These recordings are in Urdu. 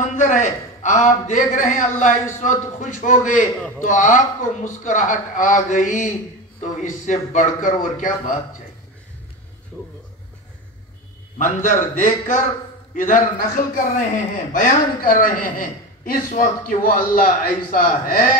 منظر ہے. آپ دیکھ رہے ہیں اللہ اس وقت خوش ہو گئے تو آپ کو مسکراہٹ آ گئی, تو اس سے بڑھ کر اور کیا بات چاہیے. منظر دیکھ کر ادھر نقل کر رہے ہیں, بیان کر رہے ہیں اس وقت کہ وہ اللہ ایسا ہے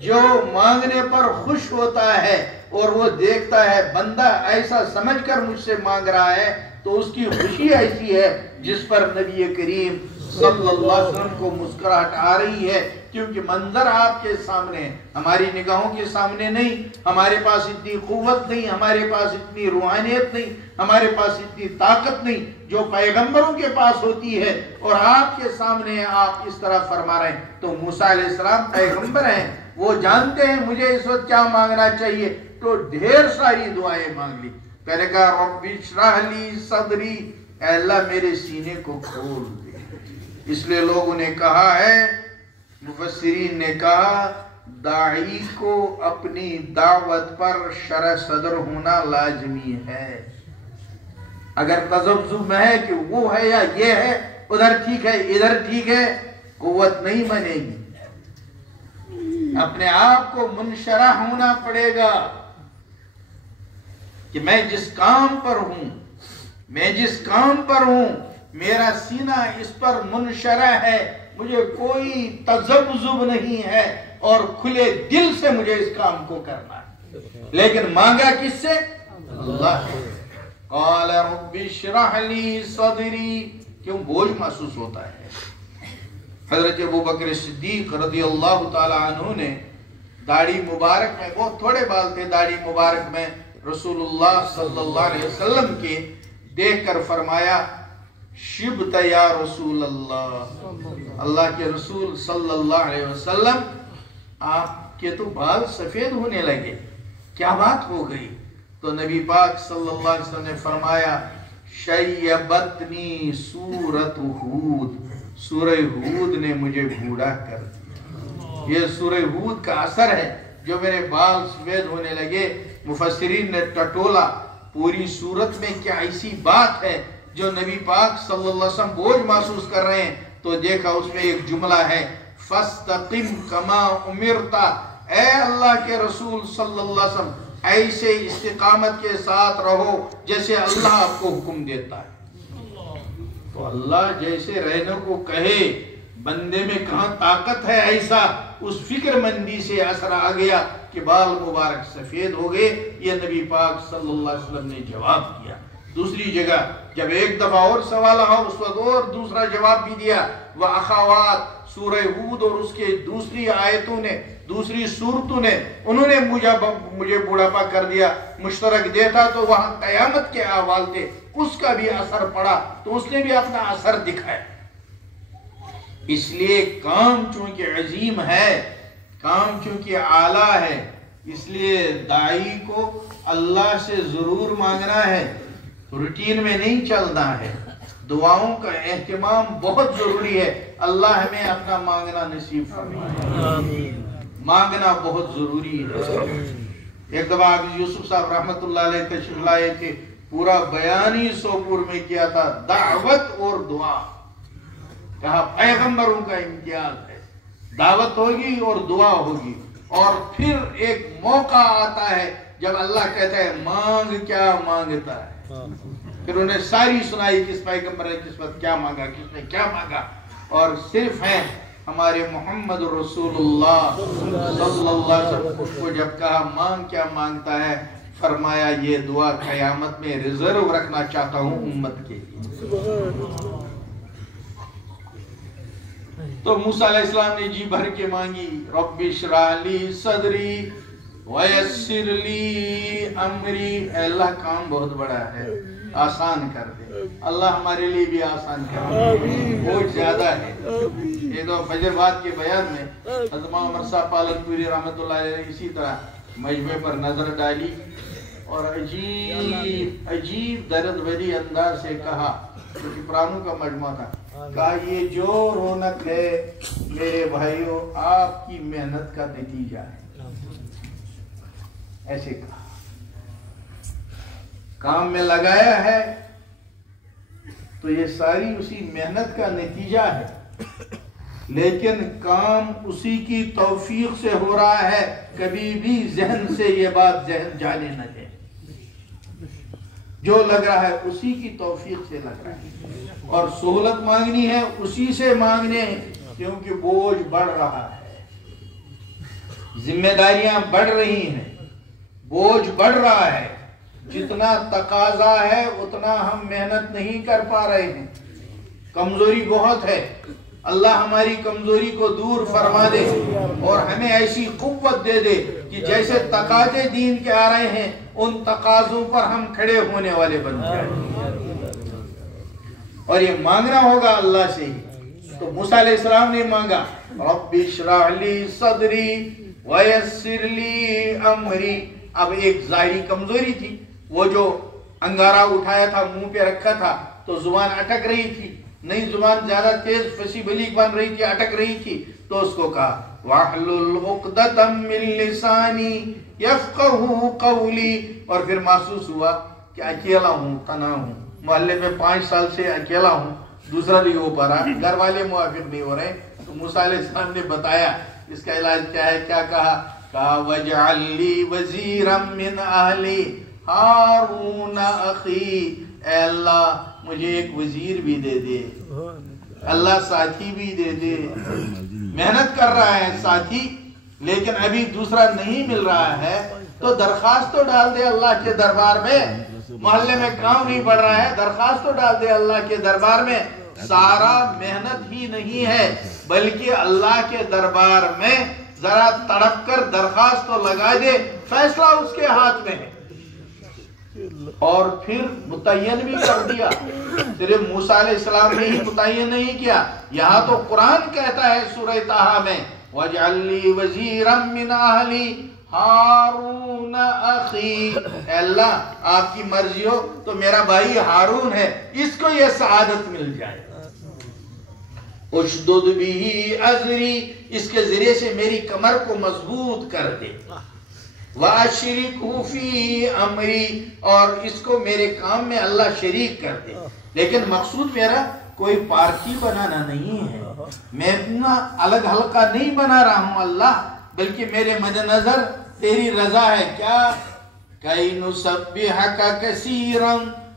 جو مانگنے پر خوش ہوتا ہے, اور وہ دیکھتا ہے بندہ ایسا سمجھ کر مجھ سے مانگ رہا ہے تو اس کی خوشی ایسی ہے جس پر نبی کریم صلی اللہ علیہ وسلم کو مسکراہٹ آ رہی ہے, کیونکہ منظر آپ کے سامنے ہے, ہماری نگاہوں کے سامنے نہیں. ہمارے پاس اتنی قوت نہیں, ہمارے پاس اتنی روحانیت نہیں, ہمارے پاس اتنی طاقت نہیں جو پیغمبروں کے پاس ہوتی ہے, اور آپ کے سامنے آپ اس طرح فرما رہے ہیں. تو موسیٰ علیہ السلام پیغمبر ہیں, وہ جانتے ہیں مجھے اس وقت کیا مانگنا چاہیے, تو ڈھیر ساری دعائیں مانگ لی. پہلے کہا رب اشرح لی صدری, اے اللہ میرے سینے کو کھول دے. اس لیے لوگوں نے کہا ہے, مفسرین نے کہا, داعی کو اپنی دعوت پر شرح صدر ہونا لازمی ہے. اگر تذبذب میں ہے کہ وہ ہے یا یہ ہے, ادھر ٹھیک ہے ادھر ٹھیک ہے, قوت نہیں بنے گی. اپنے آپ کو منشرح ہونا پڑے گا کہ میں جس کام پر ہوں, میرا سینہ اس پر منشرح ہے, مجھے کوئی تذبذب نہیں ہے, اور کھلے دل سے مجھے اس کام کو کرنا ہے. لیکن مانگا کس سے؟ اللہ. قال رب اشرح لی صدری, کیوں بوجھ محسوس ہوتا ہے. حضرت ابوبکر صدیق رضی اللہ تعالی عنہ نے داڑھی مبارک میں, بہت تھوڑے بال تھے داڑھی مبارک میں, رسول اللہ صلی اللہ علیہ وسلم کے دیکھ کر فرمایا شبت یا رسول اللہ, اللہ کے رسول صلی اللہ علیہ وسلم آپ کے تو بال سفید ہونے لگے, کیا بات ہو گئی؟ تو نبی پاک صلی اللہ علیہ وسلم نے فرمایا شیبتنی سورۃ ہود, سورہ ہود نے مجھے بوڑھا کر دیا. یہ سورہ ہود کا اثر ہے جو میرے بال سفید ہونے لگے. مفسرین نے ٹٹولا پوری صورت میں کیا ایسی بات ہے جو نبی پاک صلی اللہ علیہ وسلم بوجھ محسوس کر رہے ہیں, تو دیکھا اس میں ایک جملہ ہے فَاسْتَقِمْ كَمَا أُمِرْتَ, اے اللہ کے رسول صلی اللہ علیہ وسلم ایسے استقامت کے ساتھ رہو جیسے اللہ آپ کو حکم دیتا ہے. تو اللہ جیسے رہنے کو کہے, بندے میں کہاں طاقت ہے ایسا, اس فکر مندی سے اثر آ گیا کہ بال مبارک سفید ہو گئے. یہ نبی پاک صلی اللہ علیہ وسلم نے جواب دیا. دوسری جگہ جب ایک دفعہ اور سوال آیا اس وقت اور دوسرا جواب بھی دیا. وَأَخَوَاتِ سورہ ہود اور اس کے دوسری آیتوں نے, دوسری صورتوں نے, انہوں نے مجھے بوڑھاپا کر دیا. مشترک دیتا تو وہاں قیامت کے احوال تھے, اس کا بھی اثر پڑا تو اس نے بھی اپنا اثر دکھایا. اس لیے کام چونکہ عظیم ہے, کام چونکہ اعلیٰ ہے, اس لیے داعی کو اللہ سے ضرور مانگنا ہے, روٹین میں نہیں چلنا ہے. دعاؤں کا اہتمام بہت ضروری ہے. اللہ ہمیں اپنا مانگنا نصیب فرمائے. مانگنا بہت ضروری ہے. ایک دفعہ حافظ یوسف صاحب رحمت اللہ علیہ تشریف لائے تھے, پورا بیان ہی سوپور میں کیا تھا, دعوت اور دعا. کہا پیغمبروں کا امتیاز ہے, دعوت ہوگی اور دعا ہوگی. اور پھر ایک موقع آتا ہے جب اللہ کہتا ہے مانگ کیا مانگتا ہے. پھر انہیں ساری سنائی کس پیغمبر نے کس وقت کیا مانگا, کس نے کیا مانگا. اور صرف ہیں ہمارے محمد رسول اللہ صلی اللہ علیہ وسلم کو جب کہا مانگ کیا مانگتا ہے, فرمایا یہ دعا قیامت میں ریزرو رکھنا چاہتا ہوں امت کے لیے. تو موسیٰ علیہ السلام نے جی بھر کے مانگی, رب اشرح لی صدری ویسر لی امری, اے اللہ کام بہت بڑا ہے, آسان کر دے. اللہ ہمارے لیے بھی آسان کر دے, بہت زیادہ ہے. ایک دو فجر بعد کے بیان میں حضرت عمر صاحب پالنپوری رحمت اللہ علیہ نے اسی طرح مجمع پر نظر ڈالی اور عجیب عجیب درد بھری انداز سے کہا, کیونکہ پرانوں کا مجمع تھا, کہا یہ جو رونق ہے میرے بھائیوں آپ کی محنت کا نتیجہ ہے. ایسے کہا, کام میں لگایا ہے تو یہ ساری اسی محنت کا نتیجہ ہے. لیکن کام اسی کی توفیق سے ہو رہا ہے، کبھی بھی ذہن سے یہ بات ذہن جانے نہ دے، جو لگ رہا ہے اسی کی توفیق سے لگ رہا ہے، اور سہولت مانگنی ہے اسی سے مانگنے ہیں، کیونکہ بوجھ بڑھ رہا ہے، ذمہ داریاں بڑھ رہی ہیں، بوجھ بڑھ رہا ہے، جتنا تقاضا ہے اتنا ہم محنت نہیں کر پا رہے ہیں، کمزوری بہت ہے، اللہ ہماری کمزوری کو دور فرما دے اور ہمیں ایسی قوت دے دے کہ جیسے تقاضے دین کے آ رہے ہیں ان تقاضوں پر ہم کھڑے ہونے والے بن جائیں، اور یہ مانگنا ہوگا اللہ سے ہی۔ تو موسیٰ علیہ السلام نے مانگا رب اشرح لی صدری ویسر لی امری۔ اب ایک ظاہری کمزوری تھی، وہ جو انگارہ اٹھایا تھا منہ پہ رکھا تھا تو زبان اٹک رہی تھی، نئی زبان زیادہ تیز فصیح بلیغ بن رہی تھی، اٹک رہی تھی، تو اس کو کہا وَاحْلُلْ عُقْدَةً مِّن لِّسَانِي يَفْقَهُوا قَوْلِي۔ اور پھر محسوس ہوا کہ اکیلا ہوں، تنہا ہوں، محلے میں 5 سال سے اکیلا ہوں، دوسرا نہیں ہو پا رہا، گھر والے موافق نہیں ہو رہے، تو موسیٰ علیہ السلام نے بتایا اس کا علاج کیا ہے، کیا کہا وَاجْعَل لِّي وَزِيرًا مِّنْ أَهْلِي هَارُونَ أَخِي۔ اے اللہ مجھے ایک وزیر بھی دے دے، اللہ ساتھی بھی دے دے، محنت کر رہا ہے ساتھی لیکن ابھی دوسرا نہیں مل رہا ہے، تو درخواست تو ڈال دے اللہ کے دربار میں، محلے میں کام نہیں بڑھ رہا ہے، درخواست تو ڈال دے اللہ کے دربار میں، سارا محنت ہی نہیں ہے بلکہ اللہ کے دربار میں ذرا تڑپ کر درخواست تو لگا دے، فیصلہ اس کے ہاتھ میں ہے۔ اور پھر متعین بھی کر دیا، صرف موسیٰ علیہ السلام نے ہی متعین نہیں کیا، یہاں تو قرآن کہتا ہے سورہ طٰہٰ میں وَاجْعَل لِّي وَزِيرًا مِّنْ أَهْلِي ہارون اخی۔ اے اللہ آپ کی مرضی ہو تو میرا بھائی ہارون ہے، اس کو یہ سعادت مل جائے، اشدد بِهِ اذری، اس کے ذریعے سے میری کمر کو مضبوط کر دے، وَأَشْرِكْهُ فِي أَمْرِي، اور اس کو میرے کام میں اللہ شریک کر دے۔ لیکن مقصود میرا کوئی پارٹی بنانا نہیں ہے، میں اتنا الگ حلقہ نہیں بنا رہا ہوں اللہ، بلکہ میرے مد نظر تیری رضا ہے، کیا کَيْ نُسَبِّحَكَ كَثِيرًا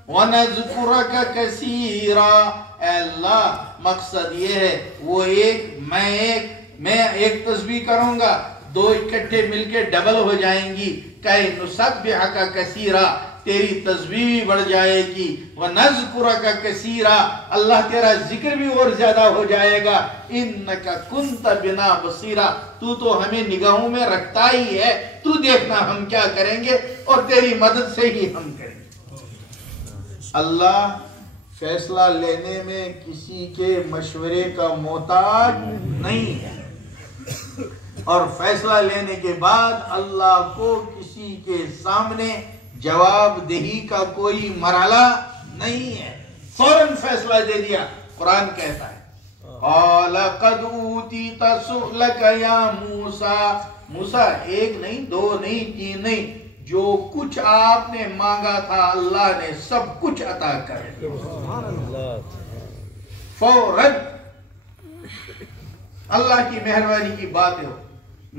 وَنَذْكُرَكَ كَثِيرًا۔ اے اللہ مقصد یہ ہے، وہ میں ایک تسبیح کروں گا، 2 اکٹھے مل کے ڈبل ہو جائیں گی، کَيْ نُسَبِّحَكَ كَثِيرًا، تیری تسبیح بھی بڑھ جائے گی، وَنَذْكُرَكَ كَثِيرًا، اللہ تیرا ذکر بھی اور زیادہ ہو جائے گا، إِنَّكَ كُنْتَ بِنَا بَصِيرًا، تو ہمیں نگاہوں میں رکھتا ہی ہے، تو دیکھنا ہم کیا کریں گے اور تیری مدد سے ہی ہم کریں گے۔ اللہ فیصلہ لینے میں کسی کے مشورے کا محتاج نہیں ہے، اور فیصلہ لینے کے بعد اللہ کو کسی کے سامنے جواب دہی کا کوئی مرحلہ نہیں ہے، فوراً فیصلہ دے دیا۔ قرآن کہتا ہے قَالَ قَدْ أُوتِيتَ سُؤْلَكَ يَا مُوسَىٰ، موسیٰ 1 نہیں 2 نہیں 3 نہیں، جو کچھ آپ نے مانگا تھا اللہ نے سب کچھ عطا کر دیا، فوراً۔ اللہ کی مہربانی کی بات ہے۔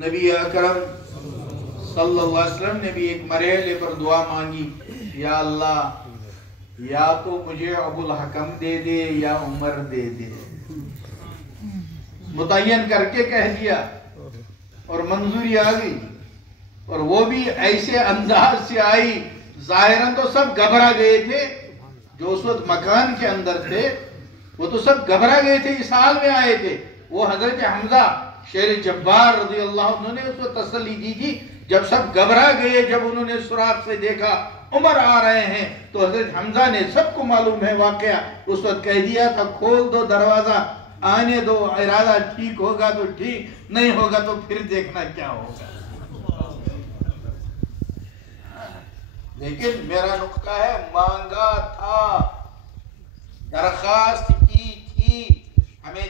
نبی اکرم صلی اللہ علیہ وسلم نے بھی ایک مرحلے پر دعا مانگی، یا اللہ یا تو مجھے ابو الحکم دے دے یا عمر دے دے، متعین کر کے کہہ دیا اور منظوری آ گئی، اور وہ بھی ایسے انداز سے آئی، ظاہراً تو سب گھبرا گئے تھے، جو اس وقت مکان کے اندر تھے وہ تو سب گھبرا گئے تھے، اس حال میں آئے تھے۔ وہ حضرت حمزہ شیر جبار رضی اللہ عنہ نے اس کو تسلی دی تھی، جب سب گھبرا گئے، جب انہوں نے سراغ سے دیکھا عمر آ رہے ہیں، تو حضرت حمزہ نے، سب کو معلوم ہے واقعہ، اس وقت کہہ دیا تھا کھول دو دروازہ، آنے دو، ارادہ ٹھیک ہوگا تو ٹھیک، نہیں ہوگا تو پھر دیکھنا کیا ہوگا۔ لیکن میرا نقطہ ہے مانگا تھا، درخواست کی تھی، ہمیں